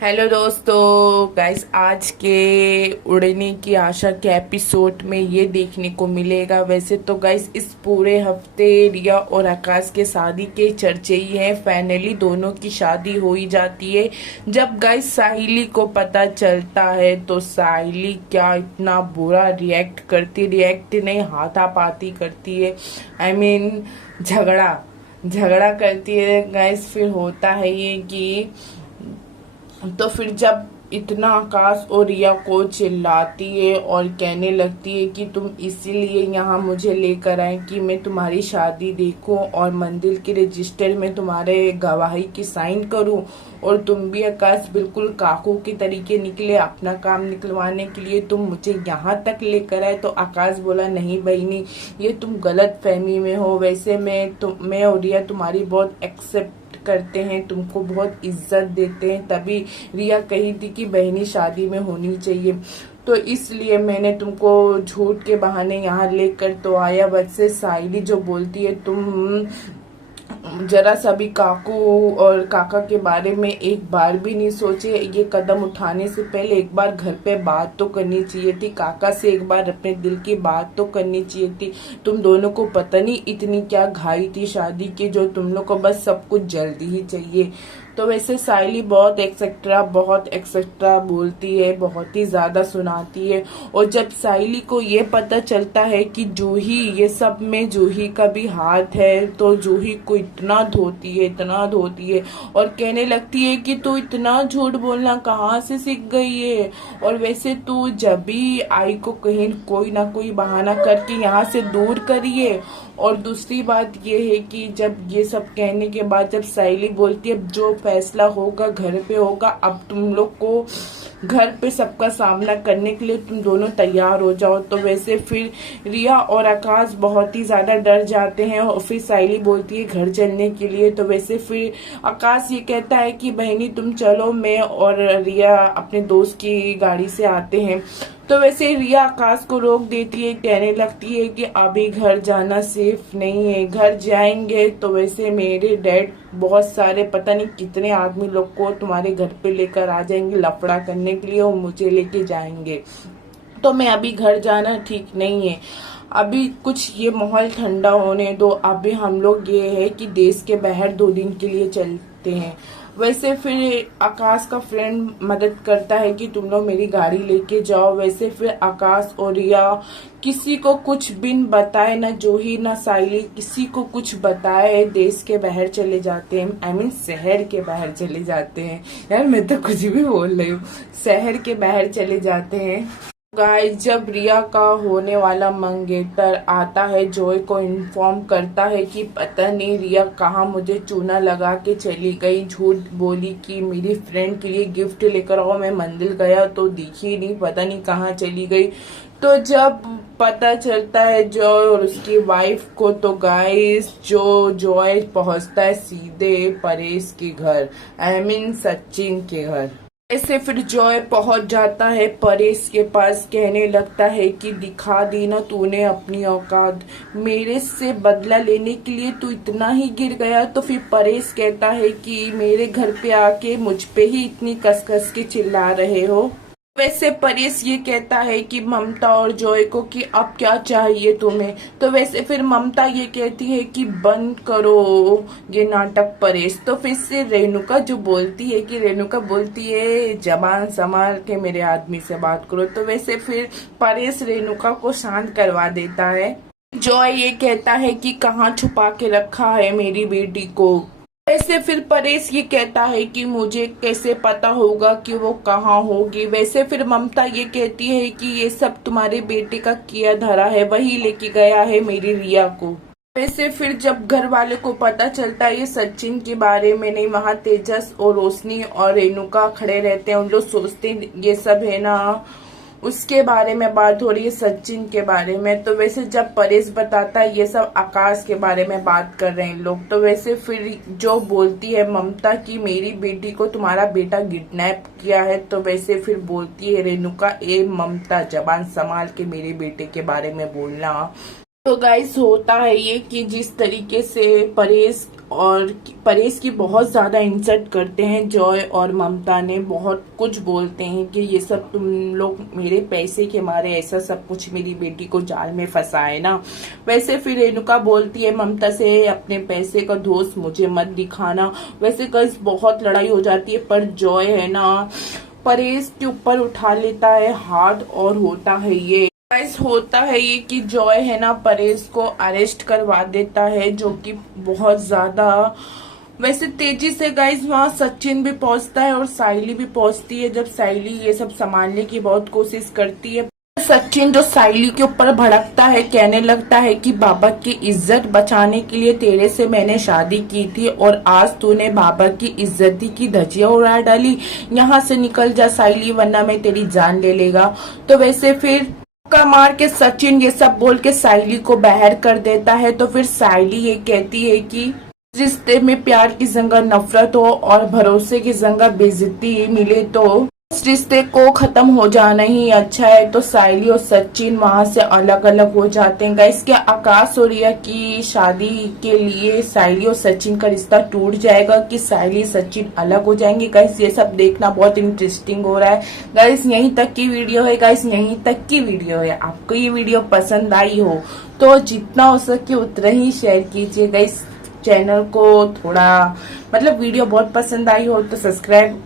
Hello दोस्तों guys, आज के उड़ने की आशा के एपिसोड में ये देखने को मिलेगा। वैसे तो गाइस इस पूरे हफ्ते रिया और आकाश के शादी के चर्चे ही हैं। फाइनली दोनों की शादी हो ही जाती है। जब गाइस साहिली को पता चलता है तो साहिली क्या इतना बुरा रिएक्ट नहीं, हाथापाती करती है। आई मीन झगड़ा झगड़ा करती है गाइस। फिर होता है ये कि तो फिर जब इतना आकाश और रिया को चिल्लाती है और कहने लगती है कि तुम इसीलिए यहाँ मुझे लेकर आए कि मैं तुम्हारी शादी देखूं और मंदिर के रजिस्टर में तुम्हारे गवाही की साइन करूं, और तुम भी आकाश बिल्कुल काकू के तरीके निकले अपना काम निकलवाने के लिए, तुम मुझे यहाँ तक लेकर आए। तो आकाश बोला, नहीं बहनी, ये तुम गलत फहमी में हो। वैसे मैं और रिया तुम्हारी बहुत एक्सेप्ट करते हैं, तुमको बहुत इज्जत देते हैं, तभी रिया कही थी कि बहनी शादी में होनी चाहिए, तो इसलिए मैंने तुमको झूठ के बहाने यहाँ लेकर तो आया। वैसे साइली जो बोलती है, तुम जरा सा भी काकू और काका के बारे में एक बार भी नहीं सोचे। ये कदम उठाने से पहले एक बार घर पे बात तो करनी चाहिए थी, काका से एक बार अपने दिल की बात तो करनी चाहिए थी। तुम दोनों को पता नहीं इतनी क्या घाई थी शादी की, जो तुम लोग को बस सब कुछ जल्दी ही चाहिए। तो वैसे साइली बहुत एक्सेट्रा बोलती है, बहुत ही ज्यादा सुनाती है। और जब साइली को ये पता चलता है कि जूही, ये सब में जूही का भी हाथ है, तो जूही को इतना धोती है और कहने लगती है कि तू इतना झूठ बोलना कहाँ से सीख गई है, और वैसे तू जब भी आई को कहीं कोई ना कोई बहाना करके यहाँ से दूर करिए। और दूसरी बात ये है कि जब ये सब कहने के बाद जब साइली बोलती है, अब जो फैसला होगा घर पे होगा, अब तुम लोग को घर पे सबका सामना करने के लिए तुम दोनों तैयार हो जाओ। तो वैसे फिर रिया और आकाश बहुत ही ज्यादा डर जाते हैं और फिर साइली बोलती है घर चलने के लिए। तो वैसे फिर आकाश ये कहता है कि बहनी तुम चलो, मैं और रिया अपने दोस्त की गाड़ी से आते हैं। तो वैसे रिया आकाश को रोक देती है, कहने लगती है कि अभी घर जाना सेफ नहीं है, घर जाएंगे तो वैसे मेरे डैड बहुत सारे पता नहीं कितने आदमी लोग को तुम्हारे घर पे लेकर आ जाएंगे लफड़ा करने के लिए और मुझे लेके जाएंगे, तो मैं अभी घर जाना ठीक नहीं है। अभी कुछ ये माहौल ठंडा होने दो। अभी हम लोग ये है कि देश के बाहर 2 दिन के लिए चलते हैं। वैसे फिर आकाश का फ्रेंड मदद करता है कि तुम लोग मेरी गाड़ी लेके जाओ। वैसे फिर आकाश और रिया किसी को कुछ बिन बताए, ना जूही ना साइली किसी को कुछ बताए देश के बाहर चले जाते हैं। आई मीन शहर के बाहर चले जाते हैं। यार मैं तो कुछ भी बोल रही हूँ, शहर के बाहर चले जाते हैं। गाइस जब रिया का होने वाला मंगेतर आता है, जॉय को इन्फॉर्म करता है कि पता नहीं रिया कहाँ मुझे चूना लगा के चली गई, झूठ बोली कि मेरी फ्रेंड के लिए गिफ्ट लेकर आओ, मैं मंदिर गया तो दिखी नहीं, पता नहीं कहाँ चली गई। तो जब पता चलता है जॉय और उसकी वाइफ को, तो गाइस जो जॉय पहुंचता है सीधे परेश के घर, आई मीन सचिन के घर। ऐसे फिर जॉय पहुंच जाता है परेश के पास, कहने लगता है कि दिखा दी ना तूने अपनी औकात, मेरे से बदला लेने के लिए तू इतना ही गिर गया। तो फिर परेश कहता है कि मेरे घर पे आके मुझ पे ही इतनी कस के चिल्ला रहे हो। वैसे परेश ये कहता है कि ममता और जॉय को कि अब क्या चाहिए तुम्हें। तो वैसे फिर ममता ये कहती है कि बंद करो ये नाटक परेश। तो फिर से रेणुका जो बोलती है कि रेणुका बोलती है जबान संभाल के मेरे आदमी से बात करो। तो वैसे फिर परेश रेणुका को शांत करवा देता है। जॉय ये कहता है कि कहाँ छुपा के रखा है मेरी बेटी को। वैसे फिर परेश ये कहता है कि मुझे कैसे पता होगा कि वो कहाँ होगी। वैसे फिर ममता ये कहती है कि ये सब तुम्हारे बेटे का किया धरा है, वही लेके गया है मेरी रिया को। वैसे फिर जब घर वाले को पता चलता है ये सचिन के बारे में नहीं, वहाँ तेजस और रोशनी और रेणुका खड़े रहते हैं, उन लोग सोचते हैं ये सब है ना उसके बारे में बात हो रही है, सचिन के बारे में। तो वैसे जब परेश बताता है ये सब आकाश के बारे में बात कर रहे हैं लोग। तो वैसे फिर जो बोलती है ममता की मेरी बेटी को तुम्हारा बेटा किडनैप किया है। तो वैसे फिर बोलती है रेणुका, ए ममता जबान संभाल के मेरे बेटे के बारे में बोलना। तो गाइस होता है ये कि जिस तरीके से परेश की बहुत ज्यादा इंसल्ट करते हैं जॉय और ममता ने, बहुत कुछ बोलते हैं कि ये सब तुम लोग मेरे पैसे के मारे ऐसा सब कुछ मेरी बेटी को जाल में फंसाए ना। वैसे फिर रेणुका बोलती है ममता से, अपने पैसे का दोष मुझे मत दिखाना। वैसे गाइस बहुत लड़ाई हो जाती है, पर जॉय है ना परेश के ऊपर उठा लेता है हाथ, और होता है ये गाइस होता है ये कि जॉय है ना परेश को अरेस्ट करवा देता है, जो कि बहुत ज्यादा वैसे तेजी से गाइस वहाँ सचिन भी पहुंचता है और साइली भी पहुंचती है। जब साइली ये सब संभालने की बहुत कोशिश करती है, सचिन जो साइली के ऊपर भड़कता है, कहने लगता है कि बाबा की इज्जत बचाने के लिए तेरे से मैंने शादी की थी और आज तूने बाबा की इज्जत की धज्जियां उड़ा डाली। यहाँ से निकल जा साइली, वरना मैं तेरी जान ले लेगा। तो वैसे फिर का मार के सचिन ये सब बोल के साइली को बाहर कर देता है। तो फिर साइली ये कहती है कि रिश्ते में प्यार की जगह नफरत हो और भरोसे की जगह बेइज्जती मिले तो इस रिश्ते को खत्म हो जाना ही अच्छा है। तो साइली और सचिन वहां से अलग अलग हो जाते हैं। गाइस क्या आकाश और रिया की शादी के लिए साइली और सचिन का रिश्ता टूट जाएगा कि साइली सचिन अलग हो जाएंगे? गाइस ये सब देखना बहुत इंटरेस्टिंग हो रहा है। गाइस यहीं तक की वीडियो है, गाइस यहीं तक की वीडियो है। आपको ये वीडियो पसंद आई हो तो जितना हो सके उतना ही शेयर कीजिए। गाइस चैनल को थोड़ा वीडियो बहुत पसंद आई हो तो सब्सक्राइब